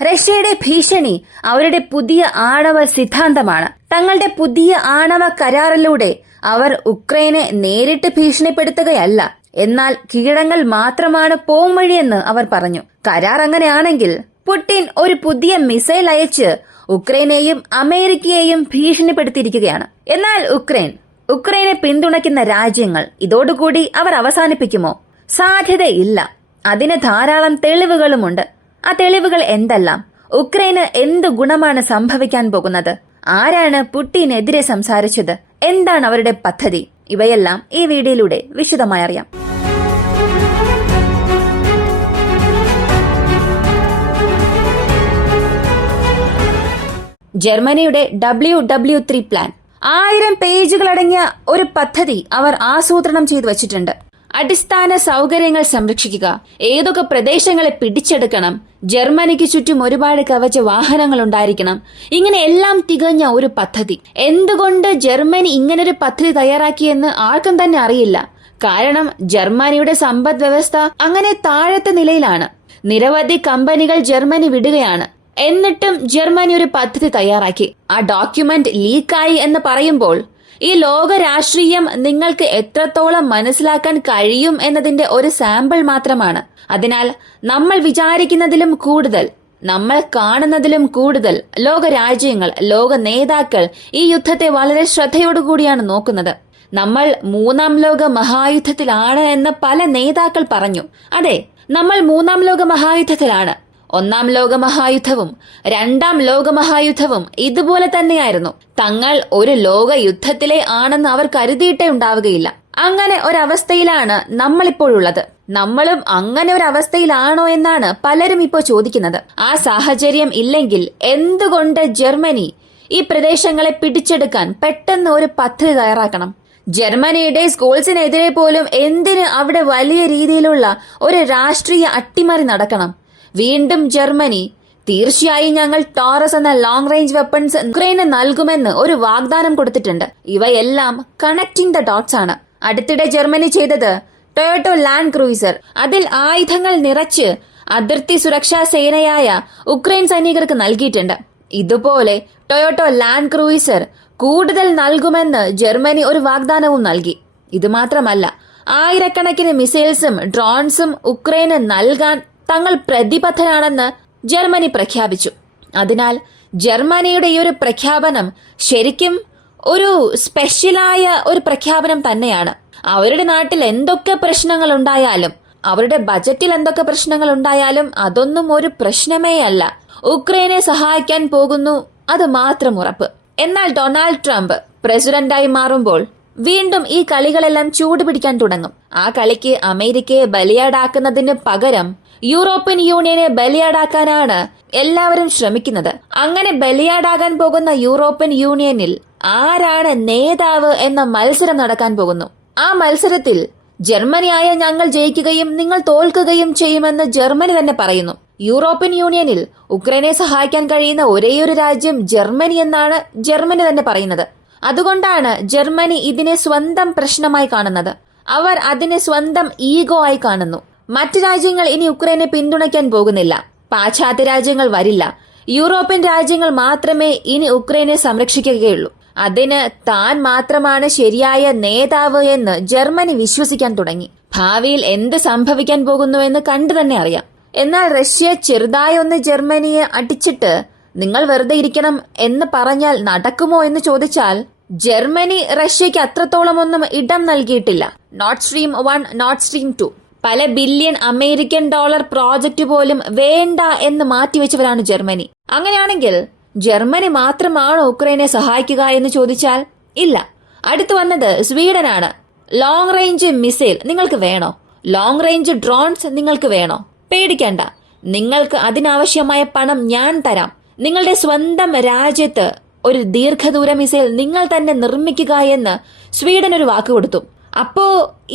റഷ്യയുടെ ഭീഷണി അവരുടെ പുതിയ ആണവ സിദ്ധാന്തമാണ്. തങ്ങളുടെ പുതിയ ആണവ കരാറിലൂടെ അവർ ഉക്രൈനെ നേരിട്ട് ഭീഷണിപ്പെടുത്തുകയല്ല, എന്നാൽ കീഴടങ്ങൾ മാത്രമാണ് പോംവഴിയെന്ന് അവർ പറഞ്ഞു. കരാർ അങ്ങനെയാണെങ്കിൽ പുടിൻ ഒരു പുതിയ മിസൈൽ അയച്ച് ഉക്രൈനെയും അമേരിക്കയെയും ഭീഷണിപ്പെടുത്തിയിരിക്കുകയാണ്. എന്നാൽ ഉക്രൈനെ പിന്തുണയ്ക്കുന്ന രാജ്യങ്ങൾ ഇതോടുകൂടി അവർ അവസാനിപ്പിക്കുമോ? സാധ്യതയില്ല. അതിന് ധാരാളം തെളിവുകളുമുണ്ട്. ആ തെളിവുകൾ എന്തെല്ലാം? ഉക്രൈന് എന്ത് ഗുണമാണ് സംഭവിക്കാൻ പോകുന്നത്? ആരാണ് പുടിനെതിരെ സംസാരിച്ചത്? എന്താണ് അവരുടെ പദ്ധതി? ഇവയെല്ലാം ഈ വീഡിയോയിലൂടെ വിശദമായി അറിയാം. ജർമ്മനിയുടെ WW3 പ്ലാൻ 1000 പേജുകളടങ്ങിയ ഒരു പദ്ധതി അവർ ആസൂത്രണം ചെയ്തു വച്ചിട്ടുണ്ട്. അടിസ്ഥാന സൗകര്യങ്ങൾ സംരക്ഷിക്കുക, ഏതൊക്കെ പ്രദേശങ്ങളെ പിടിച്ചെടുക്കണം, ജർമ്മനിക്ക് ചുറ്റും ഒരുപാട് കവച വാഹനങ്ങൾ ഉണ്ടായിരിക്കണം, ഇങ്ങനെ എല്ലാം തികഞ്ഞ ഒരു പദ്ധതി. എന്തുകൊണ്ട് ജർമ്മനി ഇങ്ങനൊരു പദ്ധതി തയ്യാറാക്കിയെന്ന് ആർക്കും തന്നെ അറിയില്ല. കാരണം ജർമ്മനിയുടെ സമ്പദ് വ്യവസ്ഥ അങ്ങനെ താഴത്തെ നിലയിലാണ്. നിരവധി കമ്പനികൾ ജർമ്മനി വിടുകയാണ്. എന്നിട്ടും ജർമ്മനി ഒരു പദ്ധതി തയ്യാറാക്കി. ആ ഡോക്യുമെന്റ് ലീക്കായി എന്ന് പറയുമ്പോൾ ഈ ലോക രാഷ്ട്രീയം നിങ്ങൾക്ക് എത്രത്തോളം മനസ്സിലാക്കാൻ കഴിയും എന്നതിന്റെ ഒരു സാമ്പിൾ മാത്രമാണ്. അതിനാൽ നമ്മൾ വിചാരിക്കുന്നതിലും കൂടുതൽ, നമ്മൾ കാണുന്നതിലും കൂടുതൽ ലോക രാജ്യങ്ങൾ, ലോക നേതാക്കൾ ഈ യുദ്ധത്തെ വളരെ ശ്രദ്ധയോടുകൂടിയാണ് നോക്കുന്നത്. നമ്മൾ 3ാം ലോക മഹായുദ്ധത്തിലാണ് എന്ന് പല നേതാക്കൾ പറഞ്ഞു. അതെ, നമ്മൾ 3ാം ലോക മഹായുദ്ധത്തിലാണ്. 1ാം ലോകമഹായുദ്ധവും 2ാം ലോകമഹായുദ്ധവും ഇതുപോലെ തന്നെയായിരുന്നു. തങ്ങൾ ഒരു ലോക യുദ്ധത്തിലെ ആണെന്ന് അവർ കരുതിയിട്ടേ ഉണ്ടാവുകയില്ല. അങ്ങനെ ഒരവസ്ഥയിലാണ് നമ്മളിപ്പോഴുള്ളത്. നമ്മളും അങ്ങനെ ഒരു അവസ്ഥയിലാണോ എന്നാണ് പലരും ഇപ്പോൾ ചോദിക്കുന്നത്. ആ സാഹചര്യം ഇല്ലെങ്കിൽ എന്തുകൊണ്ട് ജർമ്മനി ഈ പ്രദേശങ്ങളെ പിടിച്ചെടുക്കാൻ പെട്ടെന്ന് ഒരു പദ്ധതി തയ്യാറാക്കണം? ജർമ്മനിയുടെ സ്കോൾസിനെതിരെ പോലും എന്തിന് അവിടെ വലിയ രീതിയിലുള്ള ഒരു രാഷ്ട്രീയ അട്ടിമറി നടക്കണം? വീണ്ടും ജർമ്മനി തീർച്ചയായും ഞങ്ങൾ ടോറസ് എന്ന ലോങ് റേഞ്ച് വെപ്പൺസ് ഉക്രൈന് നൽകുമെന്ന് ഒരു വാഗ്ദാനം കൊടുത്തിട്ടുണ്ട്. ഇവയെല്ലാം കണക്ടിംഗ് ദ ഡോട്ട്സ് ആണ്. അടുത്തിടെ ജർമ്മനി ചെയ്തത് ടൊയോട്ടോ ലാൻഡ് ക്രൂയിസർ, അതിൽ ആയുധങ്ങൾ നിറച്ച് അതിർത്തി സുരക്ഷാ സേനയായ ഉക്രൈൻ സൈനികർക്ക് നൽകിയിട്ടുണ്ട്. ഇതുപോലെ ടൊയോട്ടോ ലാൻഡ് ക്രൂയിസർ കൂടുതൽ നൽകുമെന്ന് ജർമ്മനി ഒരു വാഗ്ദാനവും നൽകി. ഇതുമാത്രമല്ല, ആയിരക്കണക്കിന് മിസൈൽസും ഡ്രോൺസും ഉക്രൈന് നൽകാൻ തങ്ങൾ പ്രതിബദ്ധരാണെന്ന് ജർമ്മനി പ്രഖ്യാപിച്ചു. അതിനാൽ ജർമ്മനിയുടെ ഈ ഒരു പ്രഖ്യാപനം ശരിക്കും ഒരു സ്പെഷ്യലായ ഒരു പ്രഖ്യാപനം തന്നെയാണ്. അവരുടെ നാട്ടിൽ എന്തൊക്കെ പ്രശ്നങ്ങൾ ഉണ്ടായാലും, അവരുടെ ബജറ്റിൽ എന്തൊക്കെ പ്രശ്നങ്ങൾ ഉണ്ടായാലും അതൊന്നും ഒരു പ്രശ്നമേ അല്ല. ഉക്രൈനെ സഹായിക്കാൻ പോകുന്നു, അത് മാത്രം ഉറപ്പ്. എന്നാൽ ഡൊണാൾഡ് ട്രംപ് പ്രസിഡന്റായി മാറുമ്പോൾ വീണ്ടും ഈ കളികളെല്ലാം ചൂടുപിടിക്കാൻ തുടങ്ങും. ആ കളിക്ക് അമേരിക്കയെ ബലിയാടാക്കുന്നതിന് പകരം യൂറോപ്യൻ യൂണിയനെ ബലിയാടാക്കാനാണ് എല്ലാവരും ശ്രമിക്കുന്നത്. അങ്ങനെ ബലിയാടാകാൻ പോകുന്ന യൂറോപ്യൻ യൂണിയനിൽ ആരാണ് നേതാവ് എന്ന മത്സരം നടക്കാൻ പോകുന്നു. ആ മത്സരത്തിൽ ജർമ്മനിയായ ഞങ്ങൾ ജയിക്കുകയും നിങ്ങൾ തോൽക്കുകയും ചെയ്യുമെന്ന് ജർമ്മനി തന്നെ പറയുന്നു. യൂറോപ്യൻ യൂണിയനിൽ ഉക്രൈനെ സഹായിക്കാൻ കഴിയുന്ന ഒരേയൊരു രാജ്യം ജർമ്മനി എന്നാണ് ജർമ്മനി തന്നെ പറയുന്നത്. അതുകൊണ്ടാണ് ജർമ്മനി ഇതിനെ സ്വന്തം പ്രശ്നമായി കാണുന്നത്. അവർ അതിനെ സ്വന്തം ഈഗോ ആയി കാണുന്നു. മറ്റു രാജ്യങ്ങൾ ഇനി ഉക്രൈനെ പിന്തുണയ്ക്കാൻ പോകുന്നില്ല. പാശ്ചാത്യ രാജ്യങ്ങൾ വരില്ല. യൂറോപ്യൻ രാജ്യങ്ങൾ മാത്രമേ ഇനി ഉക്രൈനെ സംരക്ഷിക്കുകയുള്ളൂ. അതിന് താൻ മാത്രമാണ് ശരിയായ നേതാവ് എന്ന് ജർമ്മനി വിശ്വസിക്കാൻ തുടങ്ങി. ഭാവിയിൽ എന്ത് സംഭവിക്കാൻ പോകുന്നുവെന്ന് കണ്ടു തന്നെ അറിയാം. എന്നാൽ റഷ്യ ചെറുതായി ഒന്ന് ജർമ്മനിയെ അടിച്ചിട്ട് നിങ്ങൾ വെറുതെ ഇരിക്കണം എന്ന് പറഞ്ഞാൽ നടക്കുമോ എന്ന് ചോദിച്ചാൽ, ജർമ്മനി റഷ്യയ്ക്ക് അത്രത്തോളം ഒന്നും ഇടം നൽകിയിട്ടില്ല. നോർഡ് സ്ട്രീം 1, നോർഡ് സ്ട്രീം 2 പല ബില്യൺ അമേരിക്കൻ ഡോളർ പ്രോജക്റ്റ് പോലും വേണ്ട എന്ന് മാറ്റിവെച്ചവരാണ് ജർമ്മനി. അങ്ങനെയാണെങ്കിൽ ജർമ്മനി മാത്രമാണോ ഉക്രൈനെ സഹായിക്കുക എന്ന് ചോദിച്ചാൽ ഇല്ല. അടുത്തു വന്നത് സ്വീഡനാണ്. ലോങ് റേഞ്ച് മിസൈൽ നിങ്ങൾക്ക് വേണോ? ലോങ് റേഞ്ച് ഡ്രോൺസ് നിങ്ങൾക്ക് വേണോ? പേടിക്കണ്ട, നിങ്ങൾക്ക് അതിനാവശ്യമായ പണം ഞാൻ തരാം. നിങ്ങളുടെ സ്വന്തം രാജ്യത്ത് ഒരു ദീർഘദൂര മിസൈൽ നിങ്ങൾ തന്നെ നിർമ്മിക്കുക എന്ന് സ്വീഡൻ ഒരു വാക്ക് കൊടുത്തു. അപ്പോ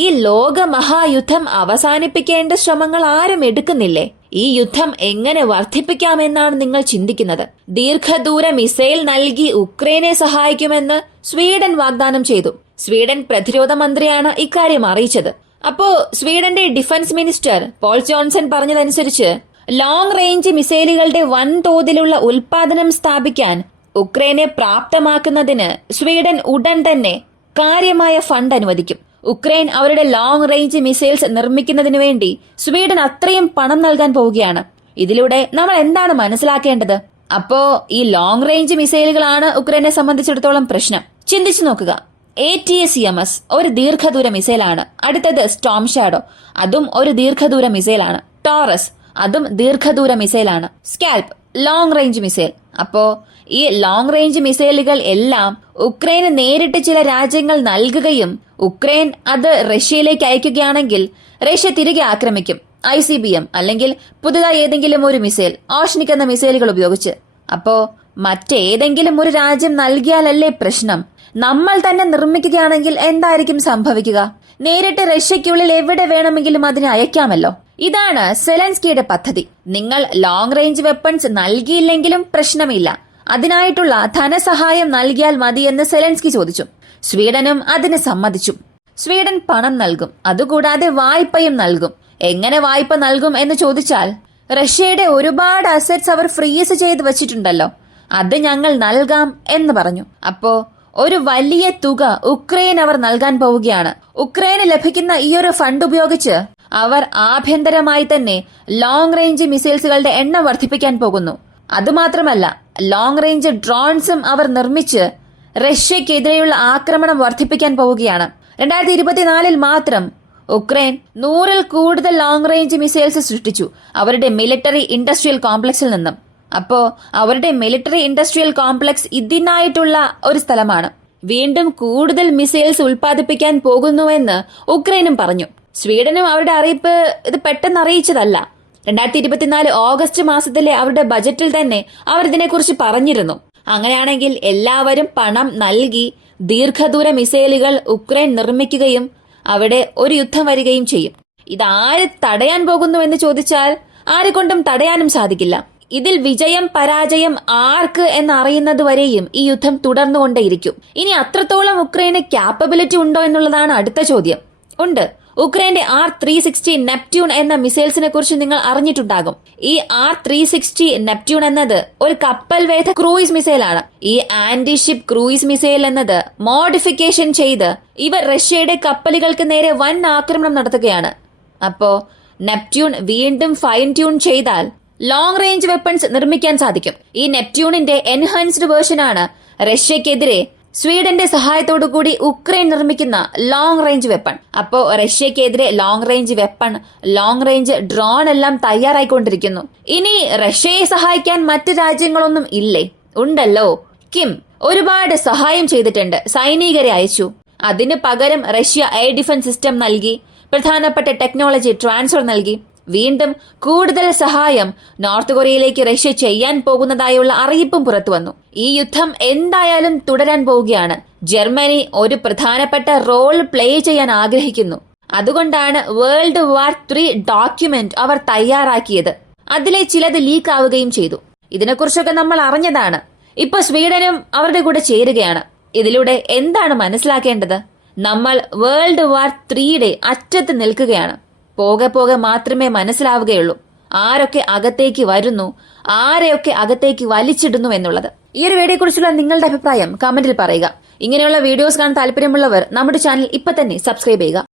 ഈ ലോക മഹായുദ്ധം അവസാനിപ്പിക്കേണ്ട ശ്രമങ്ങൾ ആരും എടുക്കുന്നില്ലേ? ഈ യുദ്ധം എങ്ങനെ വർദ്ധിപ്പിക്കാമെന്നാണ് നിങ്ങൾ ചിന്തിക്കുന്നത്? ദീർഘദൂര മിസൈൽ നൽകി ഉക്രൈനെ സഹായിക്കുമെന്ന് സ്വീഡൻ വാഗ്ദാനം ചെയ്തു. സ്വീഡൻ പ്രതിരോധ മന്ത്രിയാണ് ഇക്കാര്യം അറിയിച്ചത്. അപ്പോ സ്വീഡന്റെ ഡിഫൻസ് മിനിസ്റ്റർ പോൾ ജോൺസൺ പറഞ്ഞതനുസരിച്ച് ലോങ് റേഞ്ച് മിസൈലുകളുടെ വൻതോതിലുള്ള ഉൽപാദനം സ്ഥാപിക്കാൻ ഉക്രൈനെ പ്രാപ്തമാക്കുന്നതിന് സ്വീഡൻ ഉടൻ തന്നെ കാര്യമായ ഫണ്ട് അനുവദിക്കും. ഉക്രൈൻ അവരുടെ ലോങ് റേഞ്ച് മിസൈൽസ് നിർമ്മിക്കുന്നതിന് വേണ്ടി സ്വീഡൻ അത്രയും പണം നൽകാൻ പോവുകയാണ്. ഇതിലൂടെ നമ്മൾ എന്താണ് മനസ്സിലാക്കേണ്ടത്? അപ്പോ ഈ ലോങ് റേഞ്ച് മിസൈലുകളാണ് ഉക്രൈനെ സംബന്ധിച്ചിടത്തോളം പ്രശ്നം. ചിന്തിച്ചു നോക്കുക. ATACMS ഒരു ദീർഘദൂര മിസൈലാണ്. അടുത്തത് സ്റ്റോം ഷാഡോ, അതും ഒരു ദീർഘദൂര മിസൈലാണ്. ടോറസ്, അതും ദീർഘദൂര മിസൈലാണ്. Scalp, long range missile. അപ്പോ ഈ ലോങ് റേഞ്ച് മിസൈലുകൾ എല്ലാം ഉക്രൈന് നേരിട്ട് ചില രാജ്യങ്ങൾ നൽകുകയും ഉക്രൈൻ അത് റഷ്യയിലേക്ക് അയക്കുകയാണെങ്കിൽ റഷ്യ തിരികെ ആക്രമിക്കും. ICBM അല്ലെങ്കിൽ പുതുതായി ഏതെങ്കിലും ഒരു മിസൈൽ, ഓഷ്നിക് എന്ന മിസൈലുകൾ ഉപയോഗിച്ച്. അപ്പോ മറ്റേതെങ്കിലും ഒരു രാജ്യം നൽകിയാലല്ലേ പ്രശ്നം? നമ്മൾ തന്നെ നിർമ്മിക്കുകയാണെങ്കിൽ എന്തായിരിക്കും സംഭവിക്കുക? നേരിട്ട് റഷ്യയ്ക്കുള്ളിൽ എവിടെ വേണമെങ്കിലും അതിനെ അയക്കാമല്ലോ. ഇതാണ് സെലൻസ്കിയുടെ പദ്ധതി. നിങ്ങൾ ലോങ് റേഞ്ച് വെപ്പൺസ് നൽകിയില്ലെങ്കിലും പ്രശ്നമില്ല, അതിനായിട്ടുള്ള ധനസഹായം നൽകിയാൽ മതിയെന്ന് സെലൻസ്കി ചോദിച്ചു. സ്വീഡനും അതിന് സമ്മതിച്ചു. സ്വീഡൻ പണം നൽകും, അതുകൂടാതെ വായ്പയും നൽകും. എങ്ങനെ വായ്പ നൽകും എന്ന് ചോദിച്ചാൽ, റഷ്യയുടെ ഒരുപാട് അസറ്റ്സ് അവർ ഫ്രീസ് ചെയ്ത് വെച്ചിട്ടുണ്ടല്ലോ, അത് ഞങ്ങൾ നൽകാം എന്ന് പറഞ്ഞു. അപ്പോ ഒരു വലിയ തുക ഉക്രൈൻ അവർ നൽകാൻ പോവുകയാണ്. ഉക്രൈന് ലഭിക്കുന്ന ഈ ഒരു ഫണ്ട് ഉപയോഗിച്ച് അവർ ആഭ്യന്തരമായി തന്നെ ലോങ് റേഞ്ച് മിസൈൽസുകളുടെ എണ്ണം വർദ്ധിപ്പിക്കാൻ പോകുന്നു. അതുമാത്രമല്ല, ലോങ് റേഞ്ച് ഡ്രോൺസും അവർ നിർമ്മിച്ച് റഷ്യക്കെതിരെയുള്ള ആക്രമണം വർദ്ധിപ്പിക്കാൻ പോവുകയാണ്. 2024 മാത്രം ഉക്രൈൻ 100-ൽ കൂടുതൽ ലോങ് റേഞ്ച് മിസൈൽസ് സൃഷ്ടിച്ചു അവരുടെ മിലിറ്ററി ഇൻഡസ്ട്രിയൽ കോംപ്ലക്സിൽ നിന്നും. അപ്പോ അവരുടെ മിലിറ്ററി ഇൻഡസ്ട്രിയൽ കോംപ്ലക്സ് ഇതിനായിട്ടുള്ള ഒരു സ്ഥലമാണ്. വീണ്ടും കൂടുതൽ മിസൈൽസ് ഉൽപ്പാദിപ്പിക്കാൻ പോകുന്നുവെന്ന് ഉക്രൈനും പറഞ്ഞു. സ്വീഡനും അവരുടെ അറിയിപ്പ് ഇത് പെട്ടെന്ന് അറിയിച്ചതല്ല. 2024 ഓഗസ്റ്റ് മാസത്തിലെ അവരുടെ ബജറ്റിൽ തന്നെ അവർ ഇതിനെക്കുറിച്ച് പറഞ്ഞിരുന്നു. അങ്ങനെയാണെങ്കിൽ എല്ലാവരും പണം നൽകി ദീർഘദൂര മിസൈലുകൾ ഉക്രൈൻ നിർമ്മിക്കുകയും അവിടെ ഒരു യുദ്ധം വരികയും ചെയ്യും. ഇതാര് തടയാൻ പോകുന്നു എന്ന് ചോദിച്ചാൽ ആരെക്കൊണ്ടും തടയാനും സാധിക്കില്ല. ഇതിൽ വിജയം പരാജയം ആർക്ക് എന്നറിയുന്നത് വരെയും ഈ യുദ്ധം തുടർന്നുകൊണ്ടേയിരിക്കും. ഇനി അത്രത്തോളം ഉക്രൈന് ക്യാപ്പബിലിറ്റി ഉണ്ടോ എന്നുള്ളതാണ് അടുത്ത ചോദ്യം. ഉണ്ട്. ഉക്രൈന്റെ R360 നെപ്റ്റ്യൂൺ എന്ന മിസൈൽസിനെ കുറിച്ച് നിങ്ങൾ അറിഞ്ഞിട്ടുണ്ടാകും. ഈ R360 നെപ്റ്റ്യൂൺ എന്നത് ഒരു കപ്പൽ വേധ ക്രൂയിസ് മിസൈലാണ്. ഈ ആന്റി ഷിപ്പ് ക്രൂയിസ് മിസൈൽ എന്നത് മോഡിഫിക്കേഷൻ ചെയ്ത് ഇവർ റഷ്യയുടെ കപ്പലുകൾക്ക് നേരെ വൻ ആക്രമണം നടത്തുകയാണ്. അപ്പോ നെപ്റ്റ്യൂൺ വീണ്ടും ഫൈൻ ട്യൂൺ ചെയ്താൽ ലോങ് റേഞ്ച് വെപ്പൺസ് നിർമ്മിക്കാൻ സാധിക്കും. ഈ നെപ്റ്റ്യൂണിന്റെ എൻഹാൻസ്ഡ് വേർഷനാണ് റഷ്യക്കെതിരെ സ്വീഡന്റെ സഹായത്തോടുകൂടി ഉക്രൈൻ നിർമ്മിക്കുന്ന ലോങ് റേഞ്ച് വെപ്പൺ. അപ്പോ റഷ്യക്കെതിരെ long range weapon, long range drone എല്ലാം തയ്യാറായിക്കൊണ്ടിരിക്കുന്നു. ഇനി റഷ്യയെ സഹായിക്കാൻ മറ്റ് രാജ്യങ്ങളൊന്നും ഇല്ലേ? ഉണ്ടല്ലോ. കിം ഒരുപാട് സഹായം ചെയ്തിട്ടുണ്ട്, സൈനികരെ അയച്ചു. അതിന് പകരം റഷ്യ എയർ ഡിഫൻസ് സിസ്റ്റം നൽകി, പ്രധാനപ്പെട്ട ടെക്നോളജി ട്രാൻസ്ഫർ നൽകി. വീണ്ടും കൂടുതൽ സഹായം നോർത്ത് കൊറിയയിലേക്ക് റഷ്യ ചെയ്യാൻ പോകുന്നതായുള്ള അറിയിപ്പും പുറത്തു വന്നു. ഈ യുദ്ധം എന്തായാലും തുടരാൻ പോവുകയാണ്. ജർമ്മനി ഒരു പ്രധാനപ്പെട്ട റോൾ പ്ലേ ചെയ്യാൻ ആഗ്രഹിക്കുന്നു. അതുകൊണ്ടാണ് വേൾഡ് വാർ 3 ഡോക്യുമെന്റ് അവർ തയ്യാറാക്കിയത്. അതിലെ ചിലത് ലീക്ക് ആവുകയും ചെയ്തു. ഇതിനെക്കുറിച്ചൊക്കെ നമ്മൾ അറിഞ്ഞതാണ്. ഇപ്പൊ സ്വീഡനും അവരുടെ കൂടെ ചേരുകയാണ്. ഇതിലൂടെ എന്താണ് മനസ്സിലാക്കേണ്ടത്? നമ്മൾ വേൾഡ് വാർ 3യുടെ അറ്റത്ത് നിൽക്കുകയാണ്. പോകെ പോകെ മാത്രമേ മനസ്സിലാവുകയുള്ളൂ ആരൊക്കെ അകത്തേക്ക് വരുന്നു, ആരെയൊക്കെ അകത്തേക്ക് വലിച്ചിടുന്നു എന്നുള്ളത്. ഈ ഒരു വീഡിയോയെ കുറിച്ചുള്ള നിങ്ങളുടെ അഭിപ്രായം കമന്റിൽ പറയുക. ഇങ്ങനെയുള്ള വീഡിയോസ് കാണാൻ താല്പര്യമുള്ളവർ നമ്മുടെ ചാനൽ ഇപ്പൊ തന്നെ സബ്സ്ക്രൈബ് ചെയ്യുക.